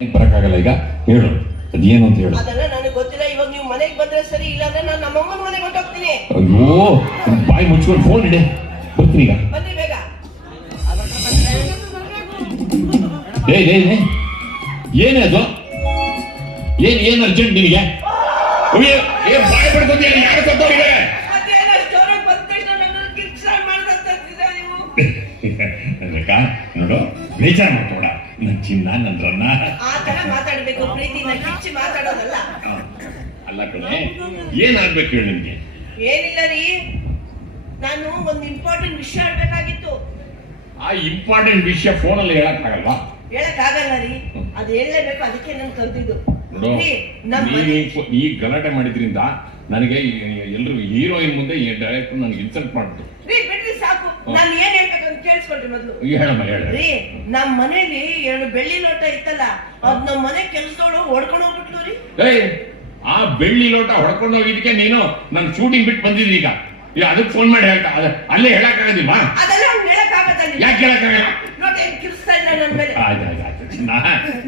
ಬರಕ್ಕಾಗಲ್ಲ ಈಗ? ಹೇಳು. ಅದೇನು ಅಂತ ಹೇಳು. ಅದೆಲ್ಲ ನನಗೆ ಗೊತ್ತಿಲ್ಲ. ಇವಾಗ ನೀವು ಮನೆಗೆ ಬಂದ್ರೆ ಸರಿ ಇಲ್ಲಾಂದ್ರೆ ನಾನು ನಮ್ಮಮ್ಮನ ಮನೆಗೆ ಹೊಂಟೋಗ್ತೀನಿ ಅಯ್ಯೋ ನಿನ್ ಬಾಯಿ ಮುಚ್ಕೊಂಡು ಫೋನ್ ಇಡೆ. ಬರ್ತೀನಿ ಈಗ. ಬನ್ನಿ ಬೇಗ. ಏಯ್ ಏ ಏ ಏನೇ ಅದು? ಏನ್ ಏನ್ ಅರ್ಜೆಂಟ್ ನಿನಗೆ? ಅಯ್ಯೋ, ಏ ಬಾಯಿ ಬಿಡ್ಕೊತೀಯ ಯಾರು ಸತ್ತೋಗಿದ್ದಾರೆ? ಅದೇನೋ ಜೋರಾಗಿ ಬಂದ ತಕ್ಷಣ ನನ್ನನ್ನು ಕಿರ್ಚಾಡ್ ಮಾಡ್ದಂತ ಅಂತಿದ್ದೀರಾ ನೀವು. ನೋಡು ಬೇಜಾರು ಮಾಡ್ಕೋಡ ನನ್ ಚಿನ್ನ ನನ್ ರನ್ನ ಆ ತರ ಮಾತಾಡ್ಬೇಕು ಪ್ರೀತಿನ ಕಿಚ್ಚಿ ಮಾತಾಡೋದಲ್ಲ. ಅಲ್ಲ ಕಣೆ ಏನಾಗ್ಬೇಕು ಹೇಳಿ ನಿಮ್ಗೆ? ಏನಿಲ್ಲ ರೀ ನಾನು ಒಂದು ಇಂಪಾರ್ಟೆಂಟ್ ವಿಷಯ ಹೇಳ್ಬೇಕಾಗಿತ್ತು. ಆ ಇಂಪಾರ್ಟೆಂಟ್ ವಿಷಯ ಫೋನಲ್ಲಿ ಅಲ್ಲಿ ಹೇಳಕ್ ಆಗಲ್ಲ ರೀ ಅದ್ ಹೇಳಲೇಬೇಕು ಅದಕ್ಕೆ ನಾನು ಕಲ್ತಿದ್ದು. ನೋಡು ರೀ ಈ ಈ ಗಲಾಟೆ ಮಾಡಿದ್ರಿಂದ ನನಗೆ ಎಲ್ರು ಹೀರೋಯಿನ್ ಮುಂದೆ ಡೈರೆಕ್ಟ್ ನನಗೆ ಇನ್ಸಲ್ಟ್ ಮಾಡಿದ್ರು ರೀ ಬಿಡ್ರಿ ಸಾಕು. ನಾನು ಏನ್ ಕೇಳಿಸ್ಕೊಳ್ರಿ ಮೊದ್ಲು. ರೀ ನಮ್ ಮನೇಲಿ ಎರಡು ಬೆಳ್ಳಿ ಲೋಟ ಇತ್ತಲ್ಲ ಅದ್ ನಮ್ ಮನೆ ಕೆಲ್ಸದವಳು ಹೊಡ್ಕೊಂಡು ಹೋಗ್ಬಿಟ್ಲು ರೀ. ಆ ಬೆಳ್ಳಿ ಲೋಟ ಹೊಡ್ಕೊಂಡು ಹೋಗಿದ್ದಕ್ಕೆ ನೀನು ನನ್ ಶೂಟಿಂಗ್ ಬಿಟ್ಟು ಬಂದಿದ್ದೀನಿ ಈಗ. ಈಗ ಅದಕ್ಕೆ ಫೋನ್ ಮಾಡಿ ಹೇಳ್ತಾ ಅದ- ಅಲ್ಲೇ ಹೇಳಕ್ಕಾಗದಿಲ್ವಾ? ಅದೆಲ್ಲ ಅವ್ನು ಹೇಳಕ್ ಯಾಕೆ ಹೇಳಕ್ಕಾಗಲ್ಲ? ನೋಡಿ ಹೆಂಗ್ ಕಿರ್ಸ್ತಾ ಇಲ್ಲ ನನ್ ಮೇಲೆ? ಆಯ್ತು ಆಯ್ತು ಆಯ್ತು ಚಿನ್ನ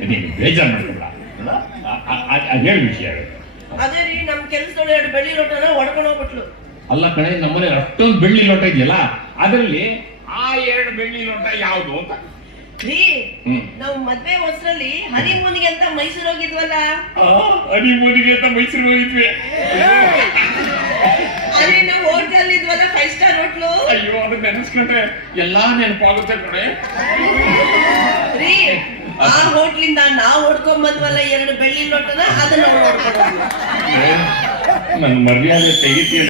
ನೀನು ಬೇಜಾರು ಮಾಡ್ಕೊಳ ಹೇಳಿ ವಿಷಯ ಅದೇ ರೀ ನಮ್ ಕೆಲ್ಸದವಳು ಎರಡು ಬೆಳ್ಳಿ ಲೋಟನ ಹೊಡ್ಕೊಂಡು ಹೋಗ್ಬಿಟ್ಲು. ಅಲ್ಲ ಕಣೆ ನಮ್ಮನೆ ಅಷ್ಟೊಂದು ಬೆಳ್ಳಿ ಲೋಟ ಇದೆಯಲ್ಲ ಅದರಲ್ಲಿ ಬೆಳ್ಳಿ ಲೋಟ ಯಾವುದು ಅಂತ. ರೀ ಹ್ಮ್. ನಾವು ಮದ್ವೆ ಹೊಸರಲ್ಲಿ ಹನಿಮೂನಿಗೆ ಅಂತ ಮೈಸೂರು ಹೋಗಿದ್ವಲ್ಲ? ಹನಿಮೂನಿಗೆ ಅಂತ ಮೈಸೂರು ಹೋಗಿದ್ವಿ. ಅಲ್ಲಿ ನಾವು ಹೋಟೆಲ್ ಇದ್ವಲ್ಲ ಫೈವ್ ಸ್ಟಾರ್ ಹೋಟ್ಲು? ಅಯ್ಯೋ ಅದನ್ನ ನೆನೆಸ್ಕೊಂಡ್ರೆ ಎಲ್ಲಾ ನೆನಪಾಗುತ್ತೆ ಕಣೆ. ರೀ ಆ ಹೋಟ್ಲಿಂದ ನಾವ್ ಹೊಡ್ಕೊಂಡ್ ಬಂದ್ವಲ್ಲ ಎರಡು ಬೆಳ್ಳಿ ಲೋಟನ ಅದನ್ನ ಹೊಡ್ಕೊಂಡು. ನನ್ನ ಮರ್ಯಾದೆ ತೆಗಿತೀಯ